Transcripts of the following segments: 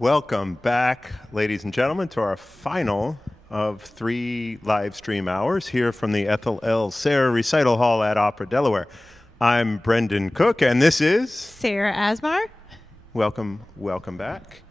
Welcome back, ladies and gentlemen, to our final of 3 live stream hours here from the Ethel L. Sayre Recital Hall at Opera Delaware. I'm Brendan Cook, and this is Sarah Asmar. Welcome back.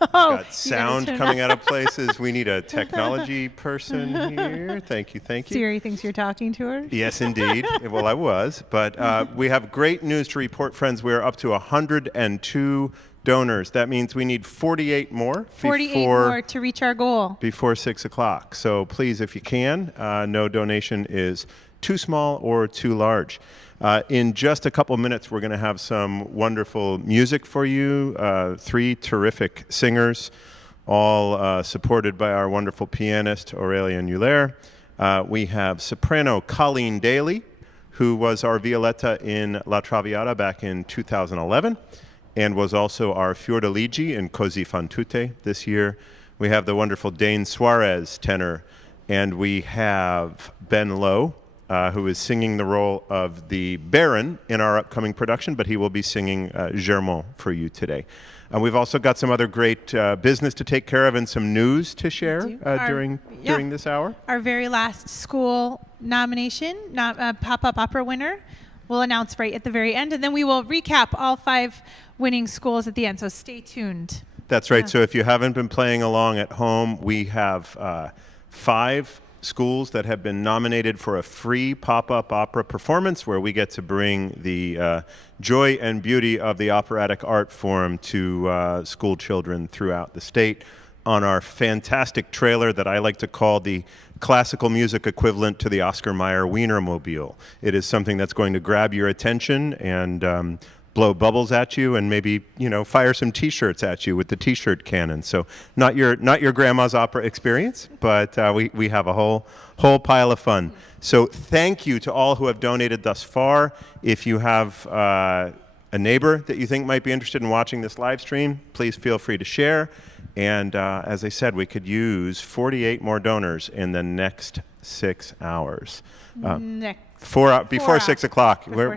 Oh, Got sound coming out of places. We need a technology person here. Thank you. Siri thinks you're talking to her. Yes, indeed. Well, I was. But we have great news to report, friends. We're up to 102 donors. That means we need 48 more. 48 more to reach our goal. Before 6 o'clock. So please, if you can, no donation is too small or too large. In just a couple minutes, we're going to have some wonderful music for you. 3 terrific singers, all supported by our wonderful pianist, Aurelien Eulert. We have Soprano Colleen Daly, who was our Violetta in La Traviata back in 2011, and was also our Fiordiligi in Così fan tutte this year. We have the wonderful Dane Suarez, tenor, and we have Ben Lowe, who is singing the role of the Baron in our upcoming production, but he will be singing Germont for you today. We've also got some other great business to take care of and some news to share during this hour. Our very last school nomination, pop-up opera winner, we'll announce right at the very end, and then we will recap all 5 winning schools at the end, so stay tuned. That's right. So if you haven't been playing along at home, we have 5 schools that have been nominated for a free pop-up opera performance where we get to bring the joy and beauty of the operatic art form to school children throughout the state on our fantastic trailer that I like to call the classical music equivalent to the Oscar Mayer Wienermobile. It is something that's going to grab your attention and blow bubbles at you and maybe, fire some T-shirts at you with the T-shirt cannon. So not your grandma's opera experience, but we have a whole pile of fun. So thank you to all who have donated thus far. If you have a neighbor that you think might be interested in watching this live stream, please feel free to share. And as I said, we could use 48 more donors in the next 6 hours. Before 6 o'clock. We're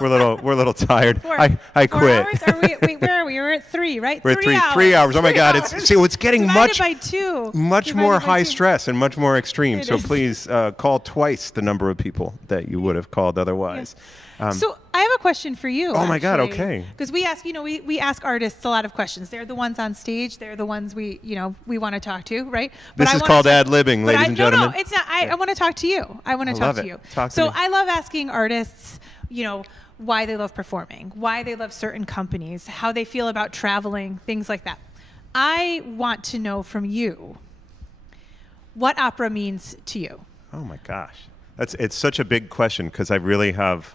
a little tired. I quit. 4 hours? Wait, where are we? We're at 3, right? We're at 3 hours. 3 hours. Oh my God! It's getting much by 2. Much more high stress and much more extreme. So please call twice the number of people that you would have called otherwise. Yeah. So I have a question for you. Oh my God! Okay. Because we ask, we ask artists a lot of questions. They're the ones on stage. They're the ones we want to talk to, right? But this is called ad-libbing, ladies and gentlemen. No, it's not. I want to talk to you. I want to talk to you. So I love asking artists, why they love performing, why they love certain companies, how they feel about traveling, things like that. I want to know from you what opera means to you. Oh my gosh. It's such a big question because I really have,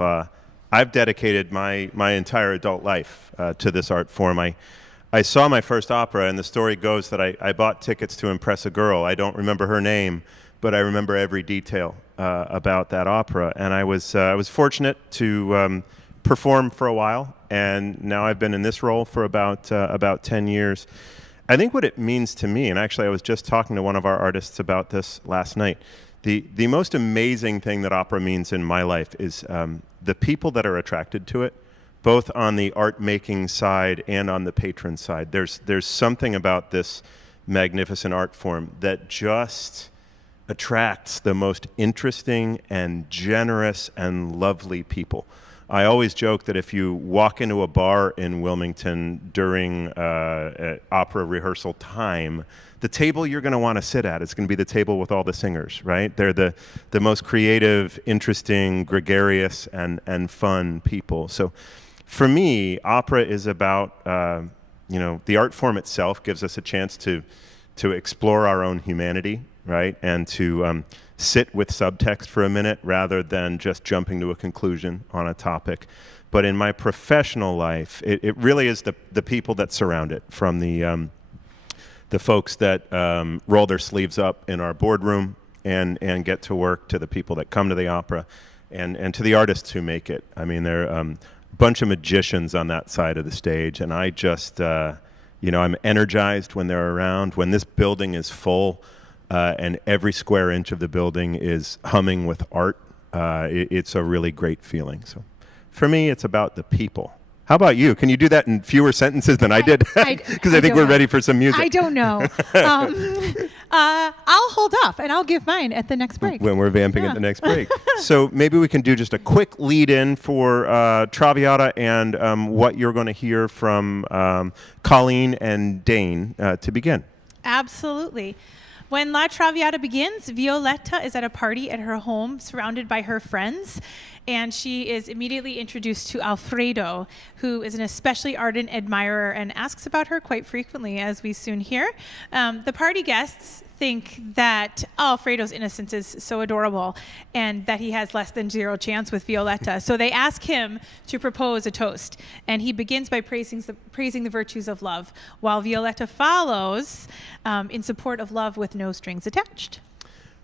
I've dedicated my entire adult life to this art form. I saw my first opera, and the story goes that I bought tickets to impress a girl. I don't remember her name, but I remember every detail about that opera. And I was fortunate to perform for a while, and now I've been in this role for about 10 years. I think what it means to me, and actually I was just talking to one of our artists about this last night, the most amazing thing that opera means in my life is the people that are attracted to it, both on the art-making side and on the patron side. There's something about this magnificent art form that just attracts the most interesting and generous and lovely people. I always joke that if you walk into a bar in Wilmington during opera rehearsal time, the table you're going to want to sit at is going to be the table with all the singers, right? They're the most creative, interesting, gregarious, and fun people. So for me, opera is about, the art form itself gives us a chance to explore our own humanity, right? And to sit with subtext for a minute rather than just jumping to a conclusion on a topic. But in my professional life, it really is the people that surround it, from the folks that roll their sleeves up in our boardroom and get to work, to the people that come to the opera, and to the artists who make it. I mean, there are a bunch of magicians on that side of the stage, and I just, I'm energized when they're around. When this building is full and every square inch of the building is humming with art, it's a really great feeling. So for me, it's about the people. How about you? Can you do that in fewer sentences than I did? Because I think we're ready for some music. I don't know. I'll hold off, and I'll give mine at the next break. When we're vamping at the next break. So maybe we can do just a quick lead-in for Traviata and what you're going to hear from Colleen and Dane to begin. Absolutely. When La Traviata begins, Violetta is at a party at her home surrounded by her friends, and she is immediately introduced to Alfredo, who is an especially ardent admirer and asks about her quite frequently, as we soon hear. The party guests think that Alfredo's innocence is so adorable and that he has less than zero chance with Violetta. So they ask him to propose a toast, and he begins by praising the virtues of love, while Violetta follows in support of love with no strings attached.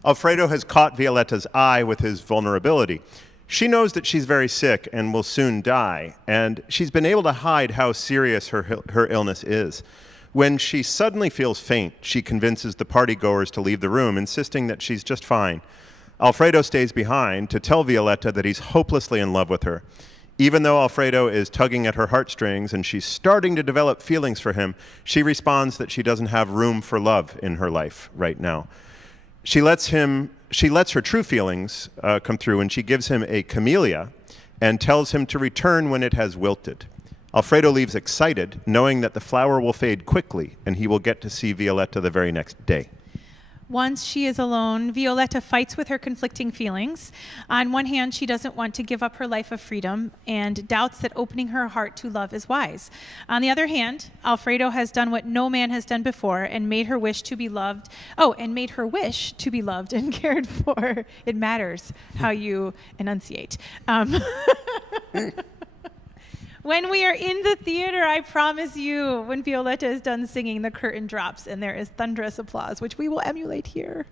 Alfredo has caught Violetta's eye with his vulnerability. She knows that she's very sick and will soon die, and she's been able to hide how serious her illness is. When she suddenly feels faint, she convinces the partygoers to leave the room, insisting that she's just fine. Alfredo stays behind to tell Violetta that he's hopelessly in love with her. Even though Alfredo is tugging at her heartstrings and she's starting to develop feelings for him, she responds that she doesn't have room for love in her life right now. She lets her true feelings come through, and she gives him a camellia and tells him to return when it has wilted. Alfredo leaves excited, knowing that the flower will fade quickly and he will get to see Violetta the very next day. Once she is alone, Violetta fights with her conflicting feelings. On one hand, she doesn't want to give up her life of freedom and doubts that opening her heart to love is wise. On the other hand, Alfredo has done what no man has done before and made her wish to be loved. And cared for. It matters how you enunciate. When we are in the theater, I promise you, when Violetta is done singing, the curtain drops and there is thunderous applause, which we will emulate here.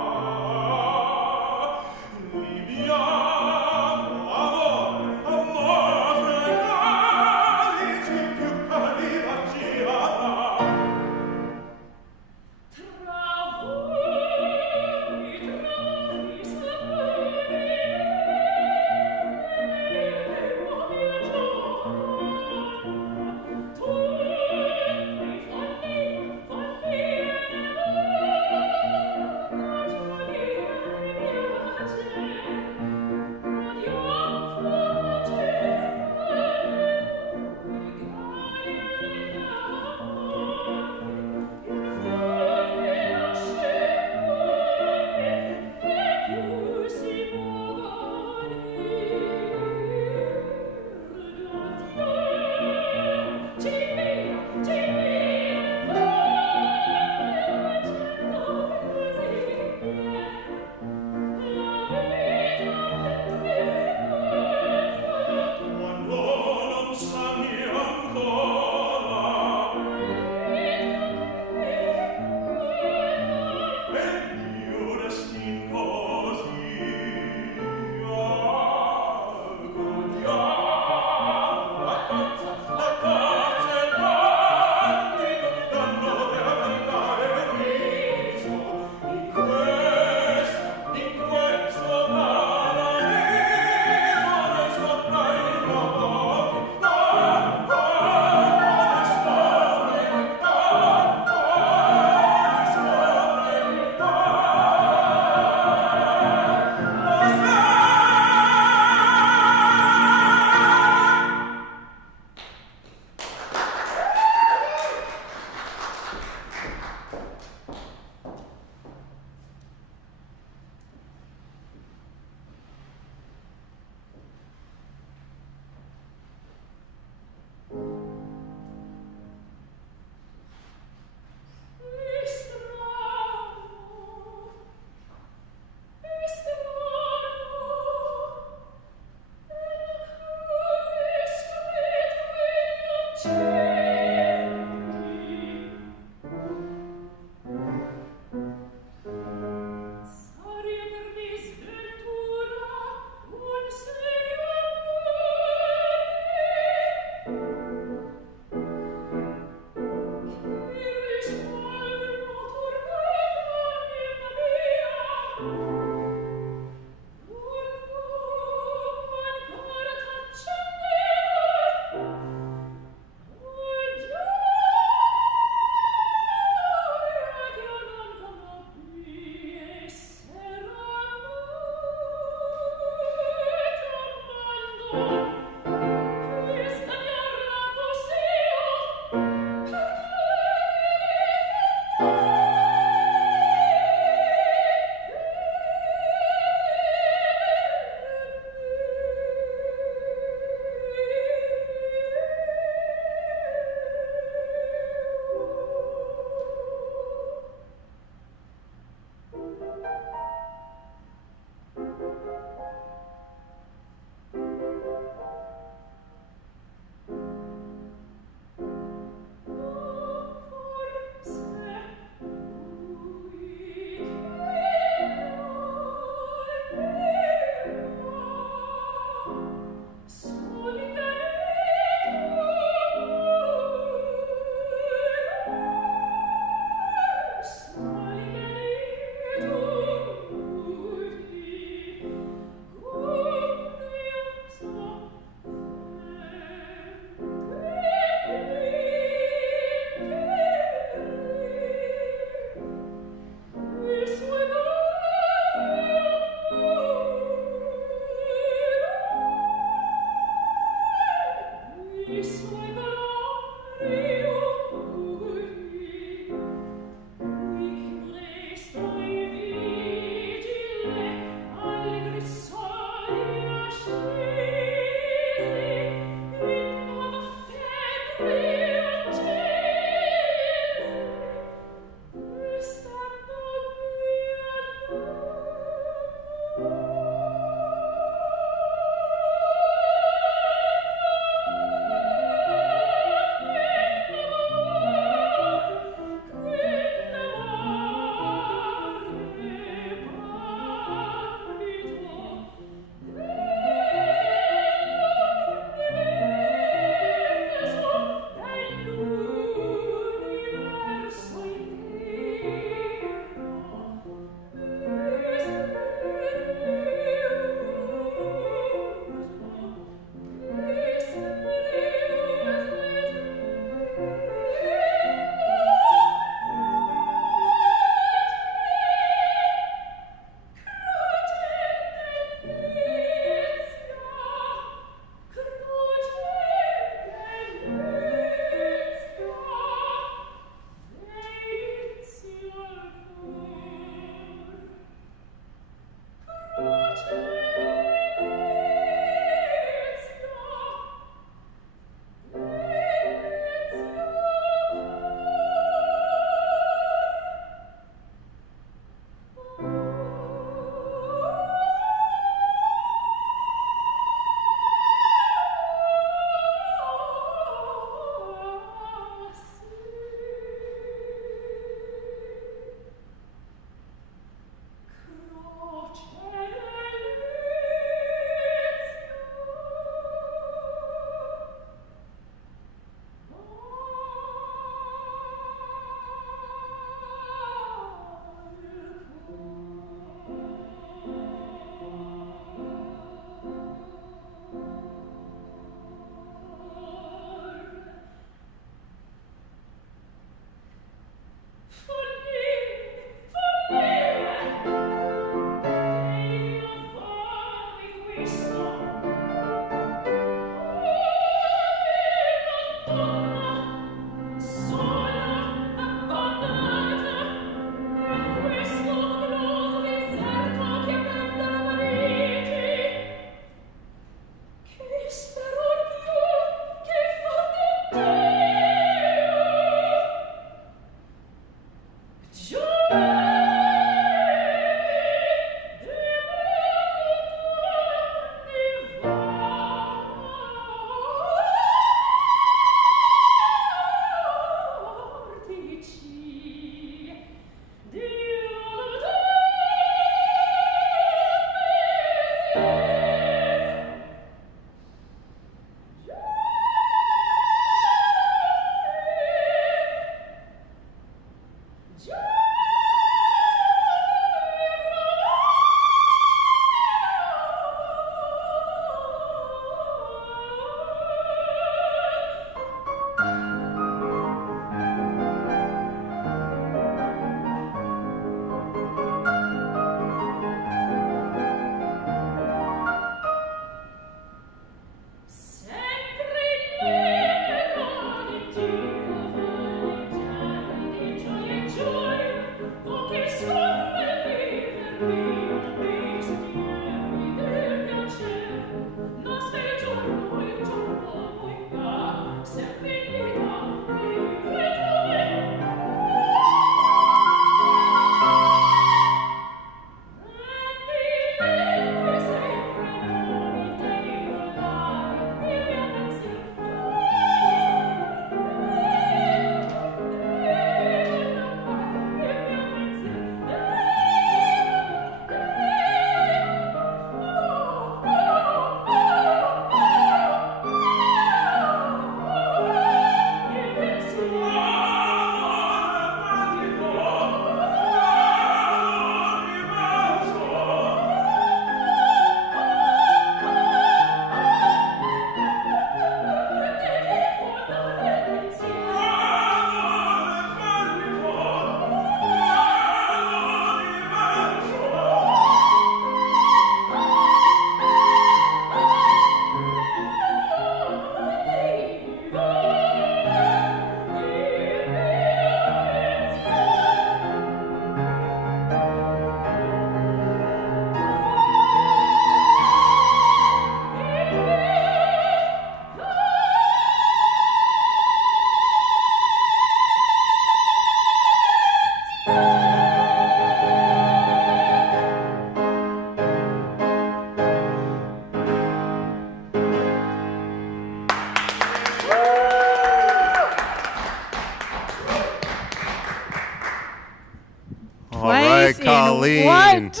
Colleen. One day.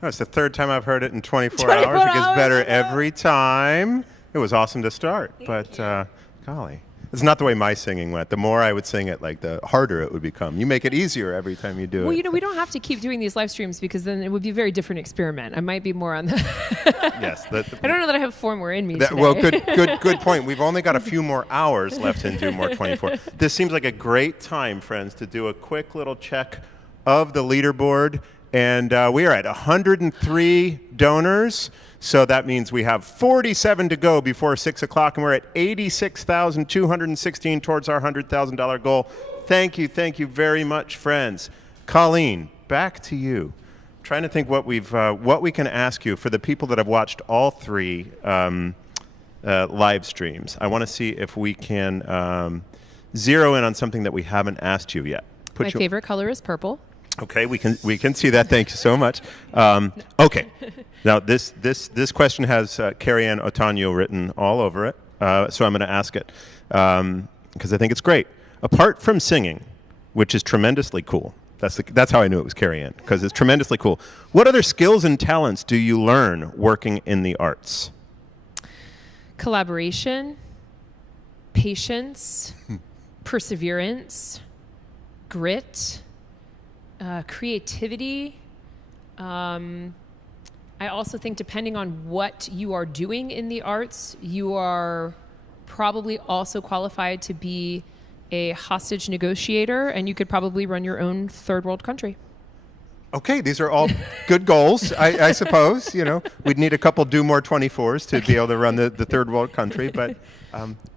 That's the third time I've heard it in 24 hours. It gets better every time. It was awesome to start, but golly. It's not the way my singing went. The more I would sing it, like the harder it would become. You make it easier every time you do it. Well, we don't have to keep doing these live streams because then it would be a very different experiment. I might be more on the. Yes. I don't know that I have 4 more in me today. Well, good point. We've only got a few more hours left in Do More 24. This seems like a great time, friends, to do a quick little check of the leaderboard. And we are at 103 donors. So that means we have 47 to go before 6 o'clock, and we're at 86,216 towards our $100,000 goal. Thank you very much, friends. Colleen, back to you. Trying to think what we can ask you for the people that have watched all 3 live streams. I want to see if we can zero in on something that we haven't asked you yet. My favorite color is purple. Okay, we can see that. Thank you so much. Okay, now this question has Carrie Ann Otonio written all over it, so I'm going to ask it because I think it's great. Apart from singing, which is tremendously cool, that's how I knew it was Carrie Ann, because it's tremendously cool. What other skills and talents do you learn working in the arts? Collaboration, patience, perseverance, grit. Creativity. I also think depending on what you are doing in the arts, you are probably also qualified to be a hostage negotiator, and you could probably run your own third world country. Okay, these are all good goals, I suppose. You know, we'd need a couple Do More 24s to be able to run the third world country, but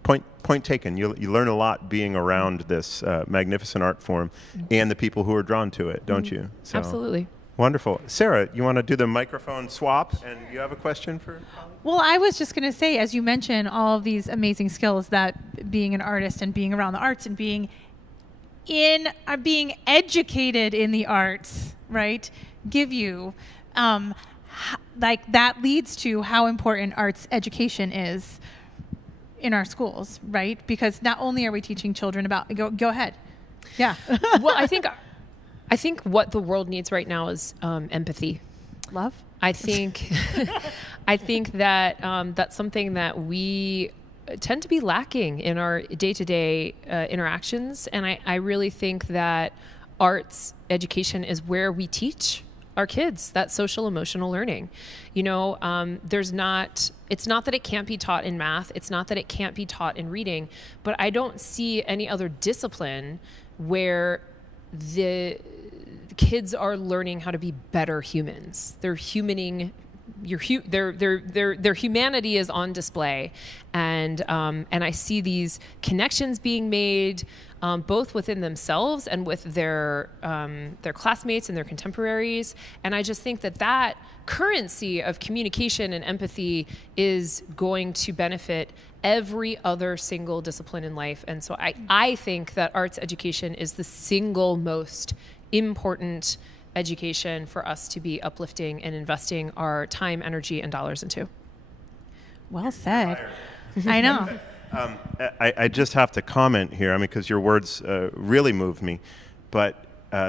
point taken. You learn a lot being around this magnificent art form and the people who are drawn to it, don't you? So, absolutely. Wonderful. Sarah, you want to do the microphone swap, and you have a question for Colleen? Well, I was just going to say, as you mentioned, all of these amazing skills that being an artist and being around the arts and being educated in the arts, right, give you, like that leads to how important arts education is in our schools, right? Because not only are we teaching children about, go ahead. Yeah. Well, I think what the world needs right now is empathy. Love. I think that that's something that we tend to be lacking in our day-to-day interactions. And I really think that arts education is where we teach our kids that social emotional learning. You know, it's not that it can't be taught in math. It's not that it can't be taught in reading, but I don't see any other discipline where the kids are learning how to be better humans. They're humaning. Their humanity is on display, and I see these connections being made both within themselves and with their classmates and their contemporaries. And I just think that currency of communication and empathy is going to benefit every other single discipline in life. And so I think that arts education is the single most important education for us to be uplifting and investing our time, energy, and dollars into. Well said. I know. I just have to comment here, I mean, because your words really moved me, but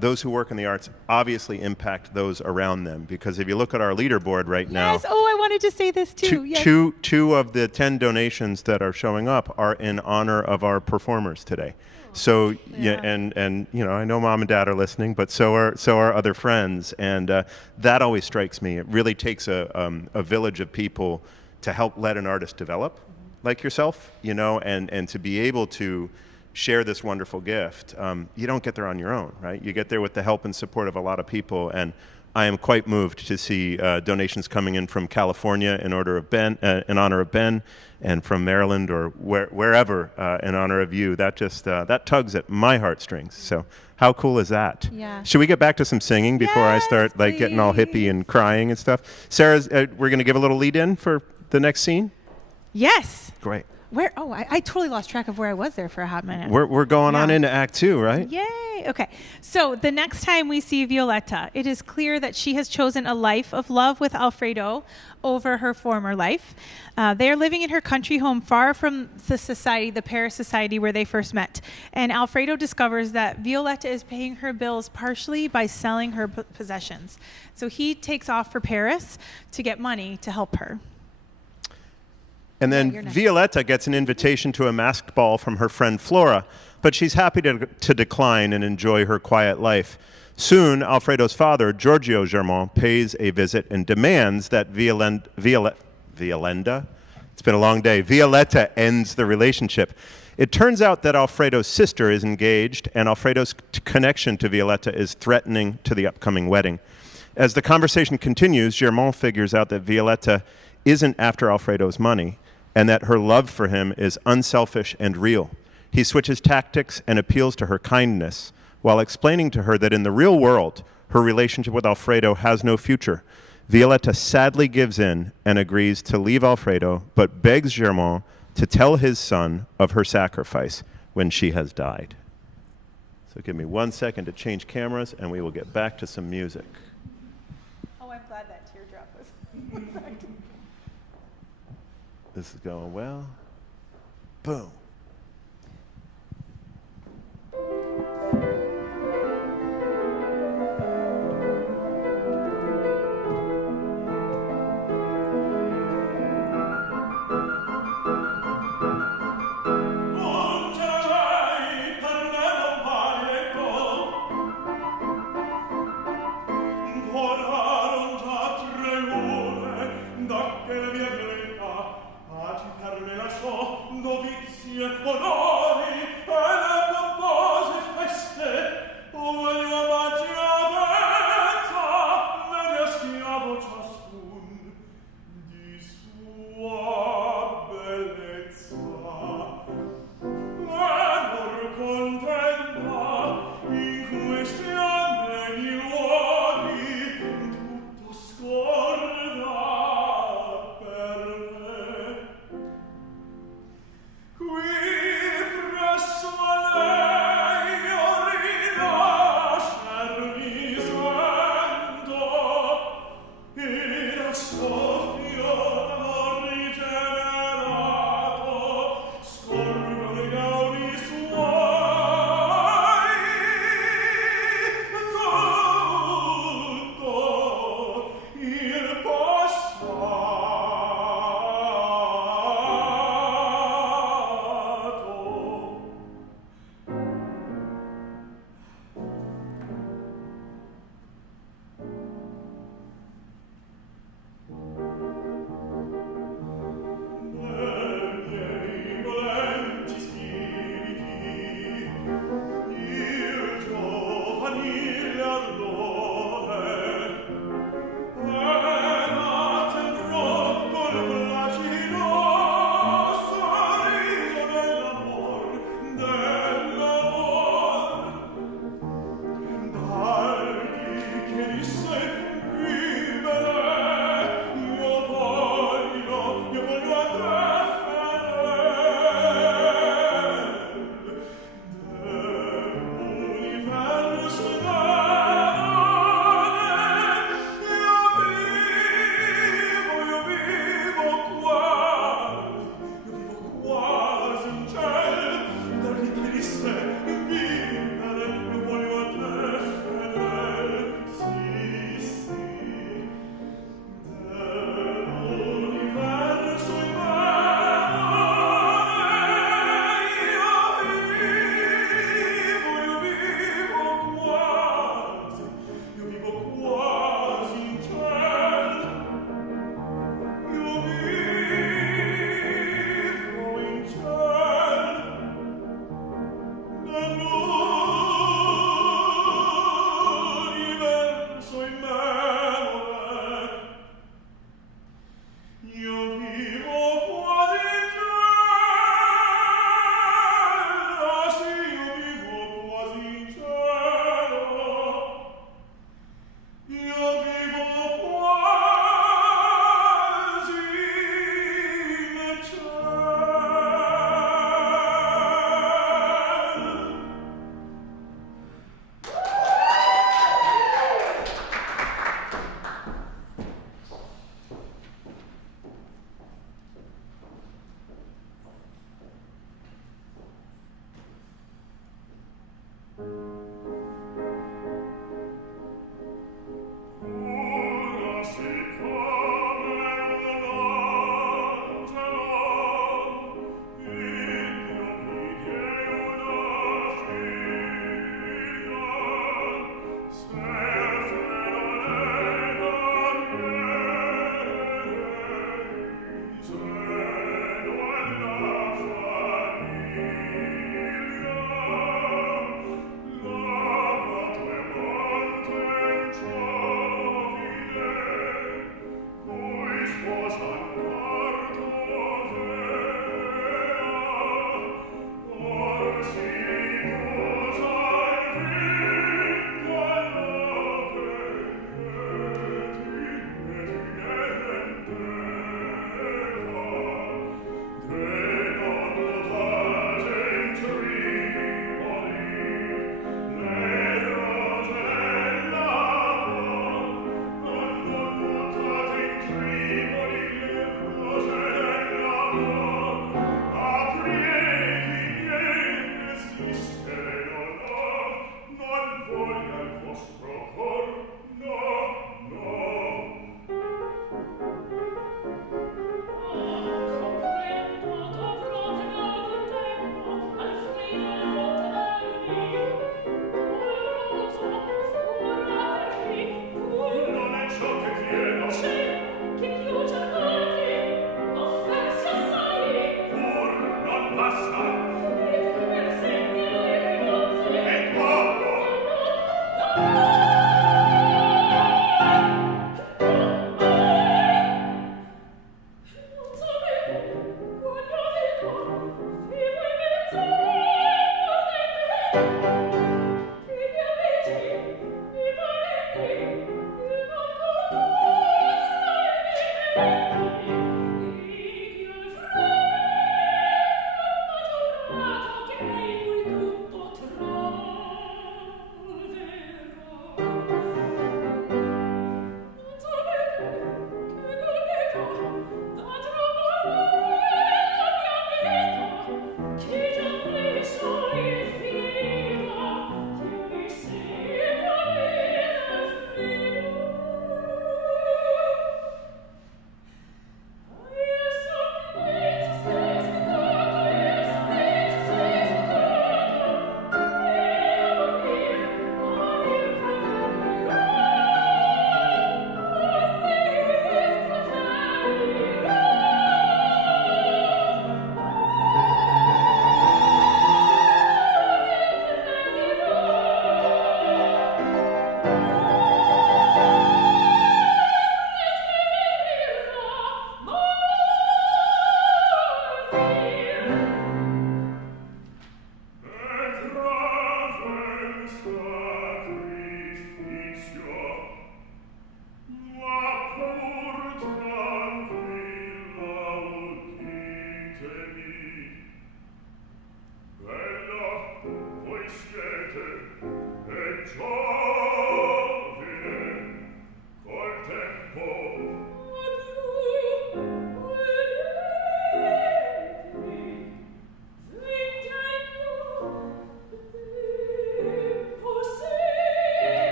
those who work in the arts obviously impact those around them, because if you look at our leaderboard right now. Yes, I wanted to say this too. Yes. Two of the 10 donations that are showing up are in honor of our performers today. So yeah, and you know, I know Mom and Dad are listening, but so are other friends, and that always strikes me. It really takes a village of people to help let an artist develop, like yourself, you know, and to be able to share this wonderful gift. You don't get there on your own, right? You get there with the help and support of a lot of people, and I am quite moved to see donations coming in from California in honor of Ben, and from Maryland or wherever in honor of you. That just that tugs at my heartstrings. So how cool is that? Yeah. Should we get back to some singing before I start like getting all hippie and crying and stuff? Sarah, we're going to give a little lead in for the next scene. Yes. Great. Where? Oh, I totally lost track of where I was there for a hot minute. We're going on into Act 2, right? Yay. Okay. So the next time we see Violetta, it is clear that she has chosen a life of love with Alfredo over her former life. They are living in her country home far from the Paris society where they first met. And Alfredo discovers that Violetta is paying her bills partially by selling her possessions. So he takes off for Paris to get money to help her. And then Violetta gets an invitation to a masked ball from her friend Flora, but she's happy to decline and enjoy her quiet life. Soon, Alfredo's father, Giorgio Germont, pays a visit and demands that Violetta ends the relationship. It turns out that Alfredo's sister is engaged, and Alfredo's connection to Violetta is threatening to the upcoming wedding. As the conversation continues, Germont figures out that Violetta isn't after Alfredo's money, and that her love for him is unselfish and real. He switches tactics and appeals to her kindness, while explaining to her that in the real world, her relationship with Alfredo has no future. Violetta sadly gives in and agrees to leave Alfredo, but begs Germont to tell his son of her sacrifice when she has died. So give me 1 second to change cameras, and we will get back to some music. Oh, I'm glad that teardrop was. This is going well. Boom.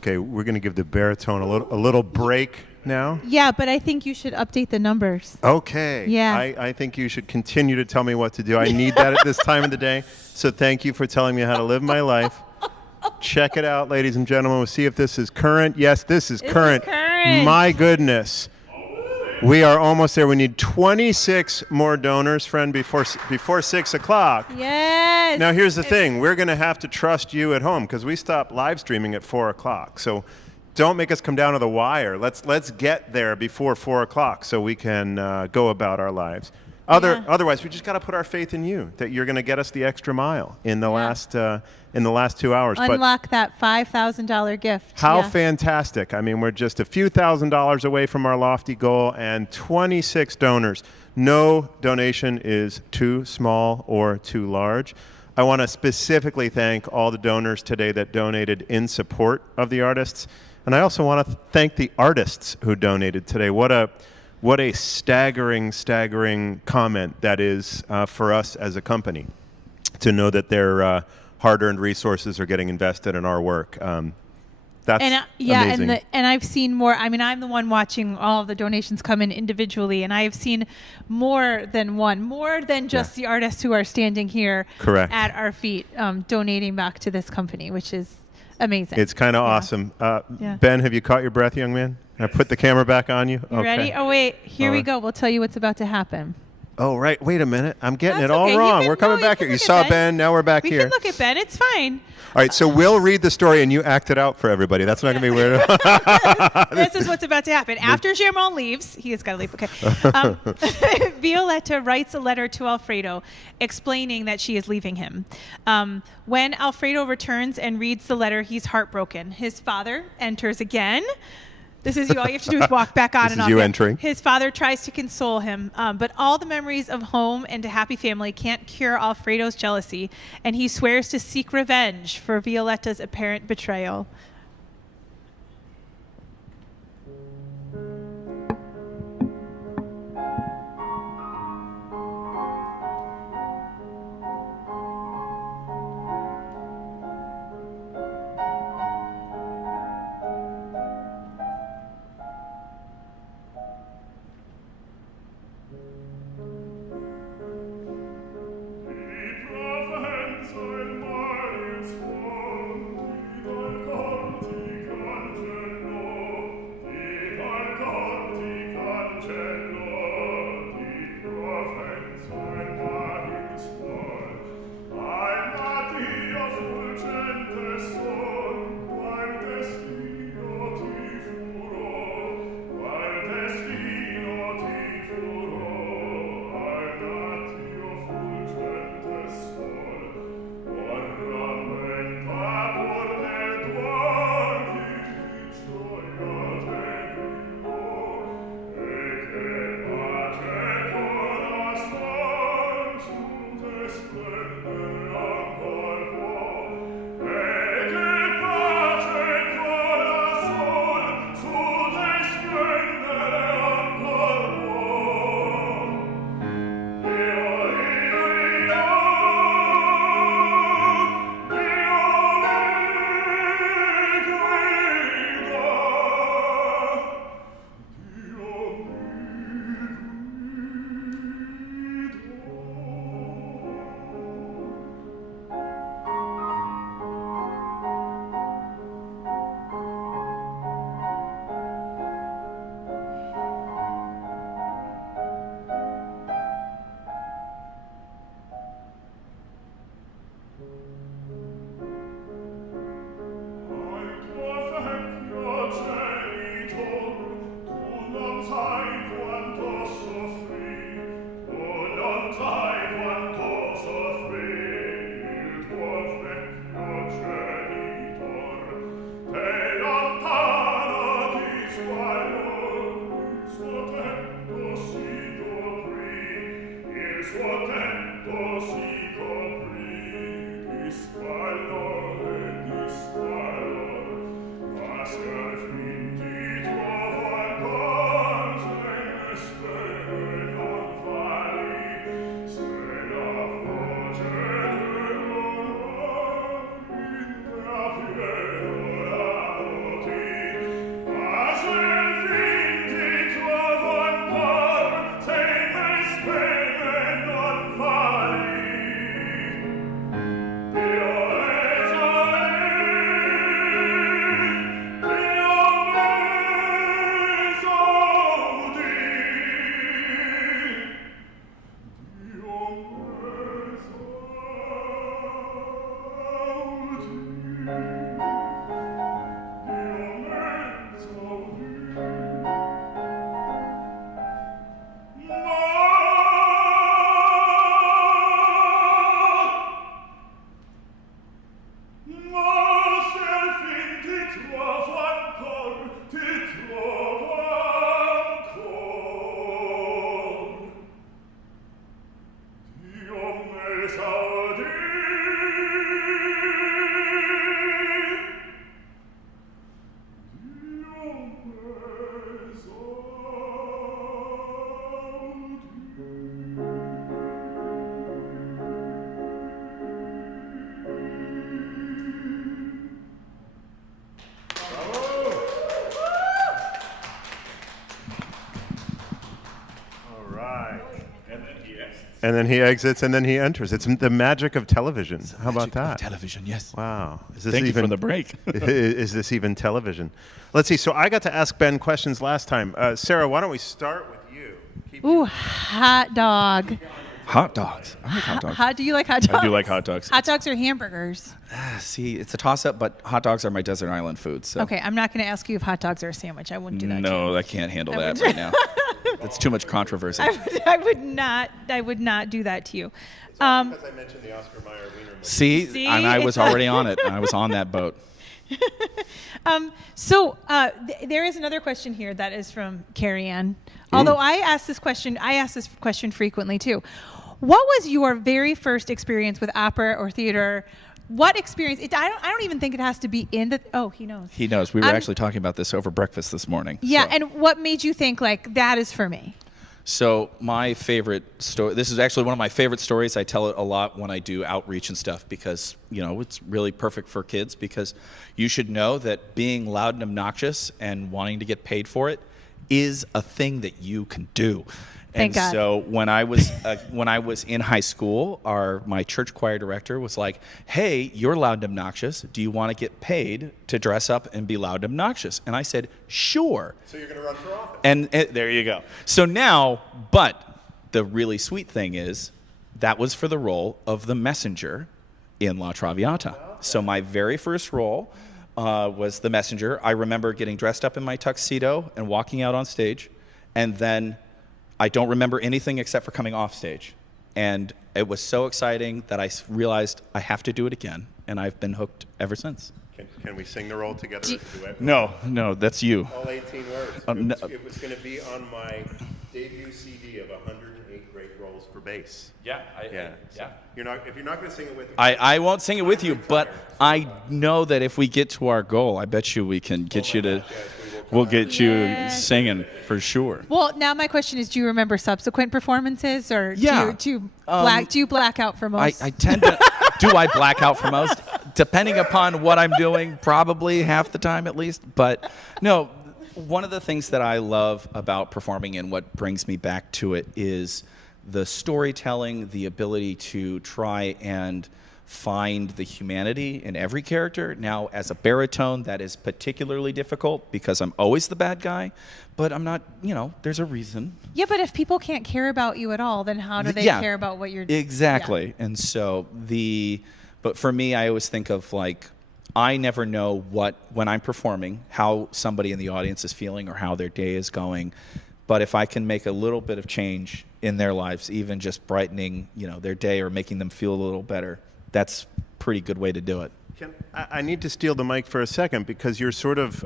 Okay, we're going to give the baritone a little break now. Yeah, but I think you should update the numbers. Okay. Yeah. I think you should continue to tell me what to do. I need that at this time of the day. So thank you for telling me how to live my life. Check it out, ladies and gentlemen. We'll see if this is current. Yes, this is current. My goodness. We are almost there. We need 26 more donors, friend, before 6 o'clock. Yes. Now, here's the thing. We're going to have to trust you at home because we stop live streaming at 4 o'clock. So don't make us come down to the wire. Let's get there before 4 o'clock so we can go about our lives. Otherwise, we just got to put our faith in you that you're going to get us the extra mile in the last 2 hours. Unlock that $5,000 gift. How fantastic. I mean, we're just a few $1,000s away from our lofty goal and 26 donors. No donation is too small or too large. I want to specifically thank all the donors today that donated in support of the artists. And I also want to thank the artists who donated today. What a staggering comment that is for us as a company to know that their hard-earned resources are getting invested in our work. That's amazing. And I've seen more. I mean, I'm the one watching all of the donations come in individually, and I have seen more than just the artists who are standing here at our feet donating back to this company, which is amazing. It's kind of awesome. Ben, have you caught your breath, young man? Can I put the camera back on you? You ready? Oh, wait. Here we go. We'll tell you what's about to happen. Oh, right. Wait a minute. I'm getting it all wrong. We're coming back here. You saw Ben. Now we're back here. We can look at Ben. It's fine. All right. So we'll read the story and you act it out for everybody. That's not going to be weird. This is what's about to happen. After Germán leaves, he has got to leave. Okay. Violetta writes a letter to Alfredo explaining that she is leaving him. When Alfredo returns and reads the letter, he's heartbroken. His father enters again. This is you. All you have to do is walk back on and off. This is you entering. His father tries to console him, but all the memories of home and a happy family can't cure Alfredo's jealousy, and he swears to seek revenge for Violetta's apparent betrayal. And then he exits, and then he enters. It's the magic of television. How about that? Television, yes. Wow. Thank you for the break. Is this even television? Let's see. So I got to ask Ben questions last time. Sarah, why don't we start with you? Ooh, hot dog. Hot dogs. I like hot dogs. Do you like hot dogs? I do like hot dogs. Hot dogs or hamburgers? See, it's a toss-up, but hot dogs are my desert island food. So. Okay, I'm not going to ask you if hot dogs are a sandwich. I wouldn't do that. No, I can't handle that right now. That's too much controversy. I would not do that to you. Because I mentioned the Oscar Mayer Wiener movie. See? And I was already on it. I was on that boat. There is another question here that is from Carrie Ann. Although I ask this question frequently too. What was your very first experience with opera or theater? What experience? I don't even think it has to be in the. Oh, he knows. He knows. We were actually talking about this over breakfast this morning. Yeah, and what made you think like that is for me? So my favorite story. This is actually one of my favorite stories. I tell it a lot when I do outreach and stuff because it's really perfect for kids. Because you should know that being loud and obnoxious and wanting to get paid for it is a thing that you can do. Thank God. So when I was in high school, my church choir director was like, "Hey, you're loud and obnoxious. Do you want to get paid to dress up and be loud and obnoxious?" And I said, "Sure." So you're going to run for office. And there you go. So now, but the really sweet thing is that was for the role of the messenger in La Traviata. Okay. So my very first role was the messenger. I remember getting dressed up in my tuxedo and walking out on stage, and then I don't remember anything except for coming off stage. And it was so exciting that I realized I have to do it again. And I've been hooked ever since. Can we sing the role together? No, that's you. All 18 words. It was going to be on my debut CD of 108 great roles for bass. Yeah. So if you're not going to sing it with me. I won't sing it with you, but I know that if we get to our goal, I bet you we can get you to... We'll get you singing for sure. Well, now my question is: do you remember subsequent performances, or do you black out for most? I tend to. Do I black out for most? Depending upon what I'm doing, probably half the time at least. But no, one of the things that I love about performing and what brings me back to it is the storytelling, the ability to try and find the humanity in every character. Now, as a baritone, that is particularly difficult because I'm always the bad guy, but I'm not, there's a reason. Yeah, but if people can't care about you at all, then how do they care about what you're doing? Exactly. Yeah. And so but for me, I always think of I never know when I'm performing, how somebody in the audience is feeling or how their day is going. But if I can make a little bit of change in their lives, even just brightening, their day or making them feel a little better, that's a pretty good way to do it. I need to steal the mic for a second because you're sort of,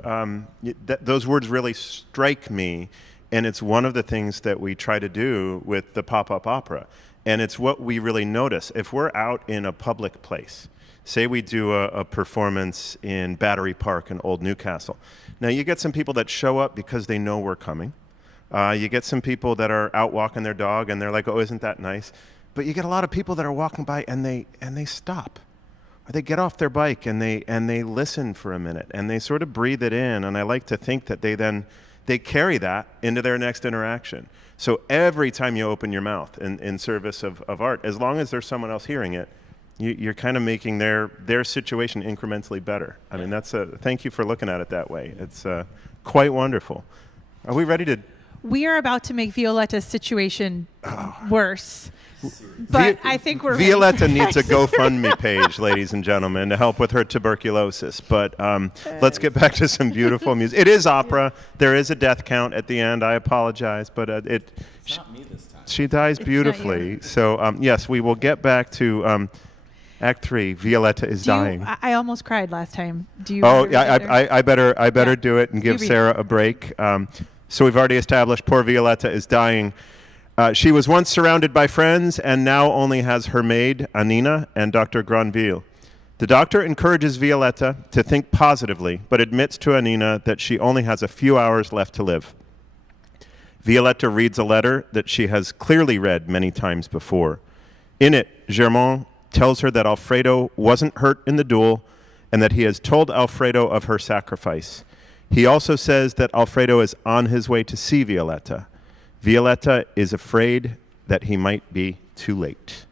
those words really strike me, and it's one of the things that we try to do with the pop-up opera, and it's what we really notice. If we're out in a public place, say we do a performance in Battery Park in Old Newcastle. Now you get some people that show up because they know we're coming. You get some people that are out walking their dog and they're like, "Oh, isn't that nice?" But you get a lot of people that are walking by and they stop, or they get off their bike and they listen for a minute and they sort of breathe it in. And I like to think that they carry that into their next interaction. So every time you open your mouth in service of art, as long as there's someone else hearing it, you're kind of making their situation incrementally better. I mean, thank you for looking at it that way. It's quite wonderful. Are we ready to? We are about to make Violetta's situation worse. But I think we're Violetta needs a GoFundMe page, ladies and gentlemen, to help with her tuberculosis. But let's get back to some beautiful music. It is opera. There is a death count at the end. I apologize, but it's not me this time. She dies beautifully. So yes, we will get back to Act 3. Violetta is dying. I almost cried last time. Do you? Oh yeah, I better do it and give Sarah a break. So we've already established poor Violetta is dying. She was once surrounded by friends and now only has her maid, Anina, and Dr. Granville. The doctor encourages Violetta to think positively, but admits to Anina that she only has a few hours left to live. Violetta reads a letter that she has clearly read many times before. In it, Germain tells her that Alfredo wasn't hurt in the duel and that he has told Alfredo of her sacrifice. He also says that Alfredo is on his way to see Violetta. Violetta is afraid that he might be too late.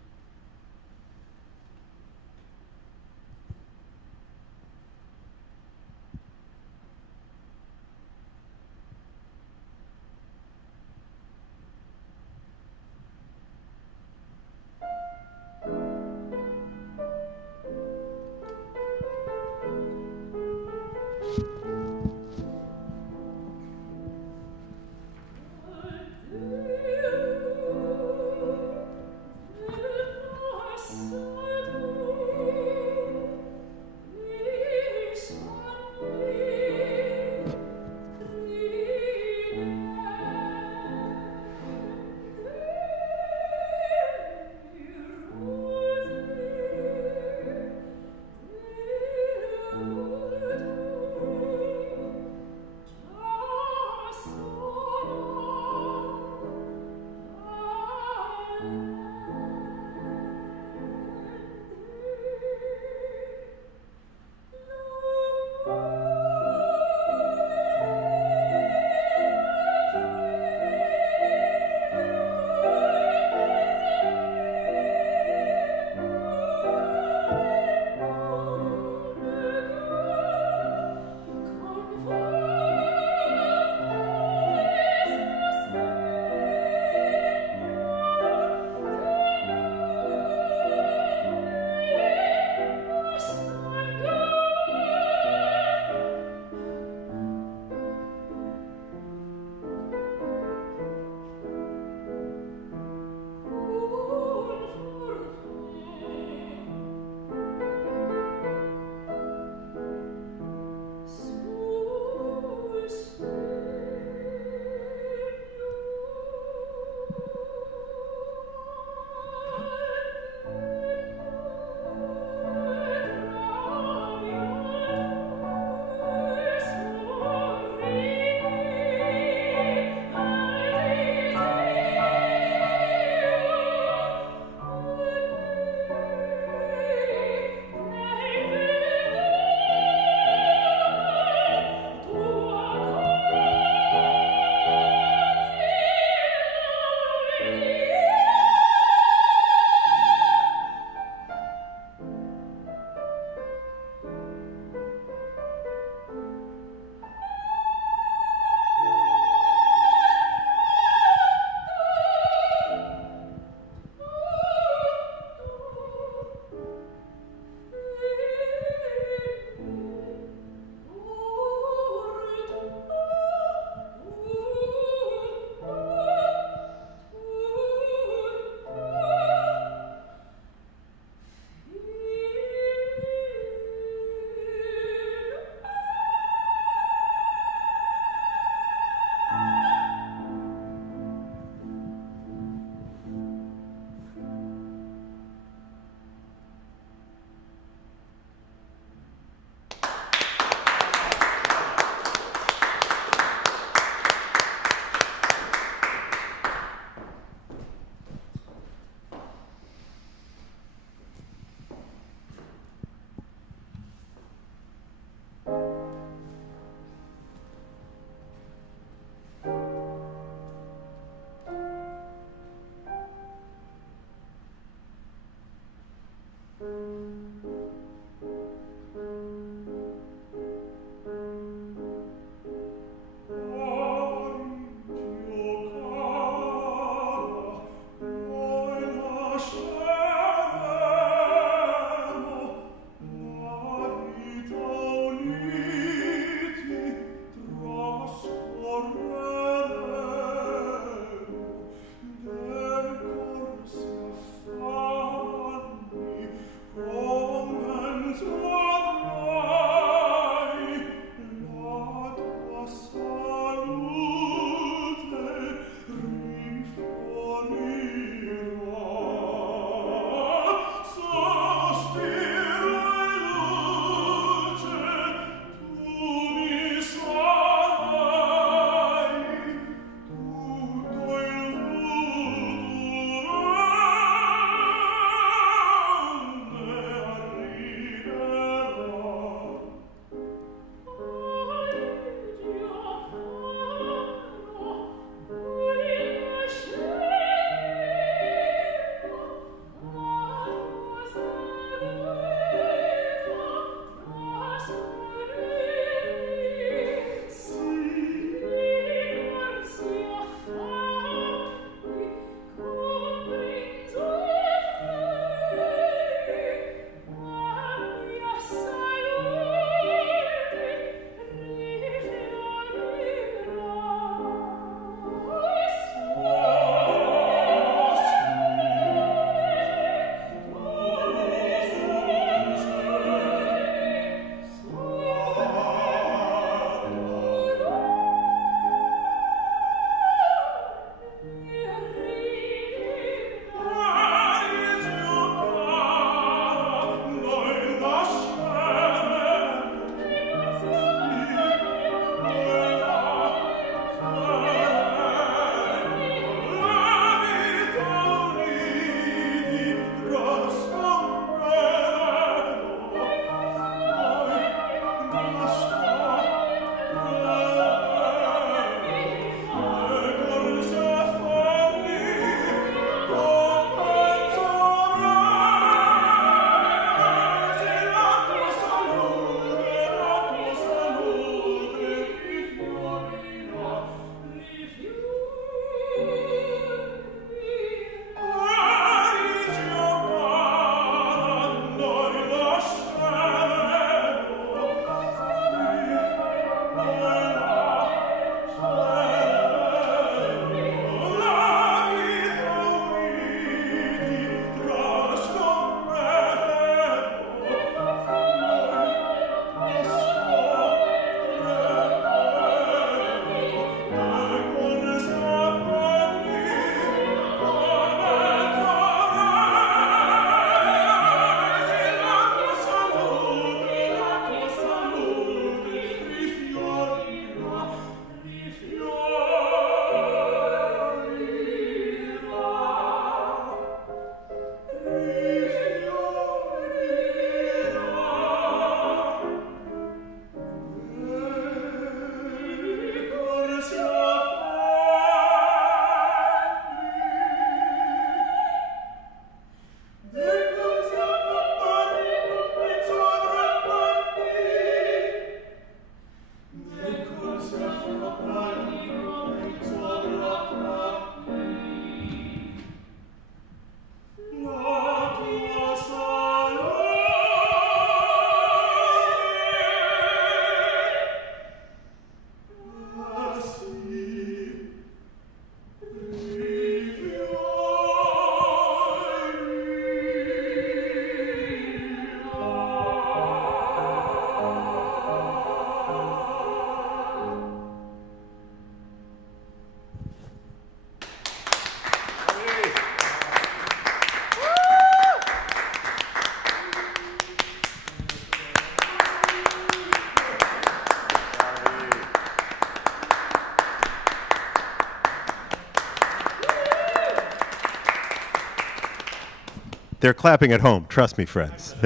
They're clapping at home. Trust me, friends.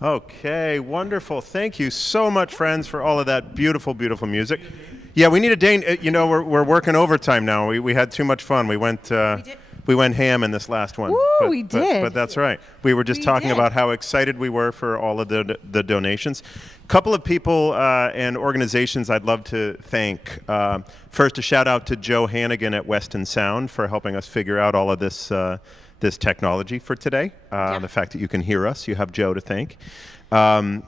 Okay, wonderful. Thank you so much, friends, for all of that beautiful, beautiful music. Yeah, we need a Dane. You know, we're working overtime now. We had too much fun. We went ham in this last one. Ooh, we did. But that's right. We were just talking about how excited we were for all of the donations. A couple of people and organizations I'd love to thank. First, a shout out to Joe Hannigan at Weston Sound for helping us figure out all of this this technology for today. The fact that you can hear us, you have Joe to thank.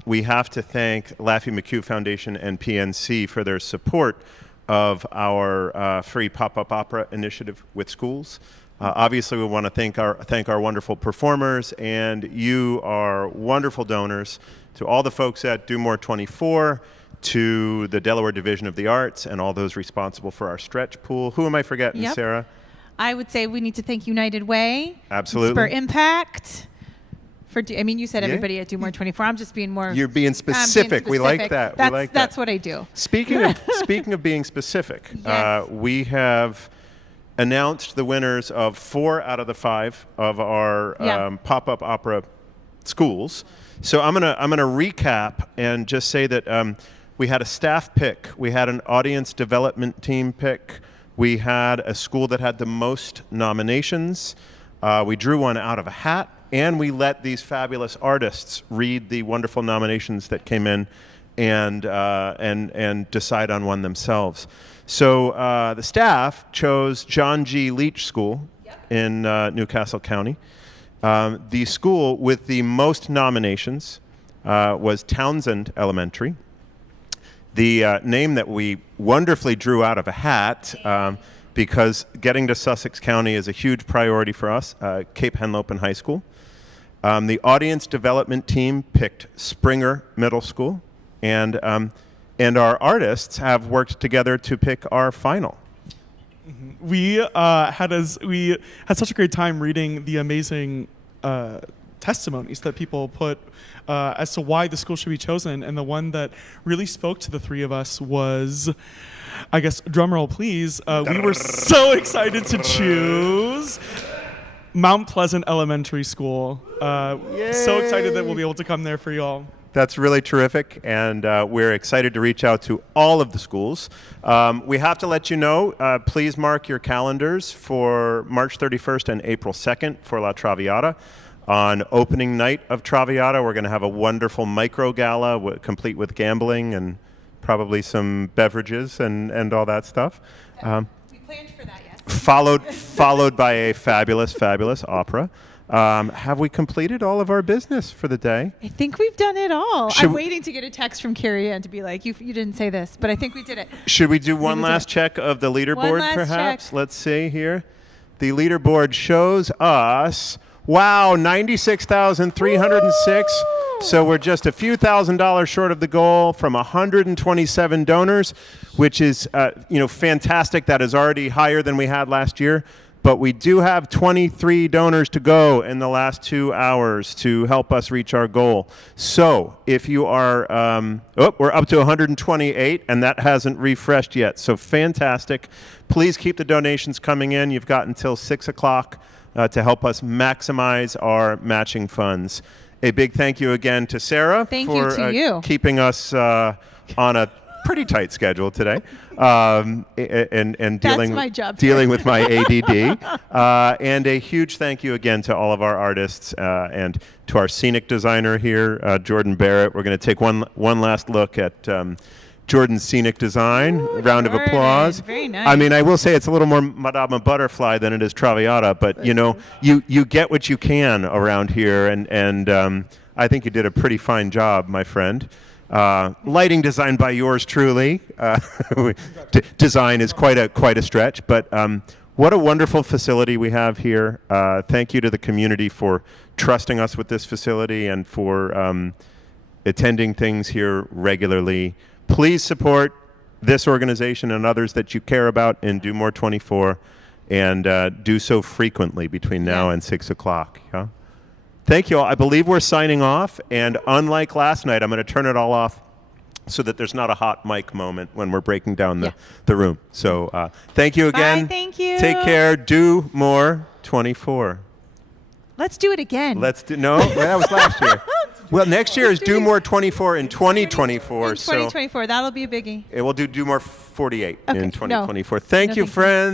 We have to thank Laffey-McHugh Foundation and PNC for their support of our free pop-up opera initiative with schools. Obviously, we want to thank our wonderful performers, and you are wonderful donors. To all the folks at Do More 24, to the Delaware Division of the Arts, and all those responsible for our stretch pool. Who am I forgetting, Sarah? I would say we need to thank United Way. Absolutely. Spur Impact. You said everybody at Do More 24. I'm just being more. You're being specific. We like that. That's what I do. Speaking of being specific, we have announced the winners of 4 out of the 5 of our pop-up opera schools. So I'm gonna recap and just say that we had a staff pick, we had an audience development team pick, we had a school that had the most nominations. We drew one out of a hat, and we let these fabulous artists read the wonderful nominations that came in and decide on one themselves. So the staff chose John G. Leach School in Newcastle County. The school with the most nominations was Townsend Elementary. The name that we wonderfully drew out of a hat, because getting to Sussex County is a huge priority for us, Cape Henlopen High School. The audience development team picked Springer Middle School, and our artists have worked together to pick our final. We had such a great time reading the amazing testimonies that people put as to why the school should be chosen, and the one that really spoke to the three of us was, I guess, drumroll please, we were so excited to choose Mount Pleasant Elementary School. So excited that we'll be able to come there for y'all. That's really terrific, and we're excited to reach out to all of the schools. We have to let you know, please mark your calendars for March 31st and April 2nd for La Traviata. On opening night of Traviata, we're going to have a wonderful micro gala complete with gambling and probably some beverages and all that stuff. We planned for that, yes. Followed by a fabulous, fabulous opera. Have we completed all of our business for the day? I think we've done it all. I'm waiting to get a text from Carrie Ann to be like, you didn't say this, but I think we did it. Should we do one last check of the leaderboard, perhaps? Check. Let's see here. The leaderboard shows us, wow, 96,306. So we're just a few $1,000s short of the goal from 127 donors, which is fantastic. That is already higher than we had last year. But we do have 23 donors to go in the last 2 hours to help us reach our goal. So if you are, we're up to 128, and that hasn't refreshed yet. So fantastic. Please keep the donations coming in. You've got until 6 o'clock to help us maximize our matching funds. A big thank you again to Sarah for keeping us on a pretty tight schedule today, and dealing with my ADD. And a huge thank you again to all of our artists and to our scenic designer here, Jordan Barrett. We're going to take one last look at Jordan's scenic design. Round of applause. Very nice. I mean, I will say it's a little more Madama Butterfly than it is Traviata, but you get what you can around here, and I think you did a pretty fine job, my friend. Lighting design by yours truly. Design is quite a stretch, but what a wonderful facility we have here. Thank you to the community for trusting us with this facility and for attending things here regularly. Please support this organization and others that you care about and Do More 24, and do so frequently between now and 6 o'clock. Yeah? Thank you all. I believe we're signing off, and unlike last night, I'm going to turn it all off so that there's not a hot mic moment when we're breaking down the room. So thank you again. Bye, thank you. Take care. Do More 24. Let's do it again. No, that was last year. Well, next year is Do More 24 in 2024. In 2024, that'll be a biggie. We'll do more 48 Okay, in no. 2024. Thank you, thank you. friends.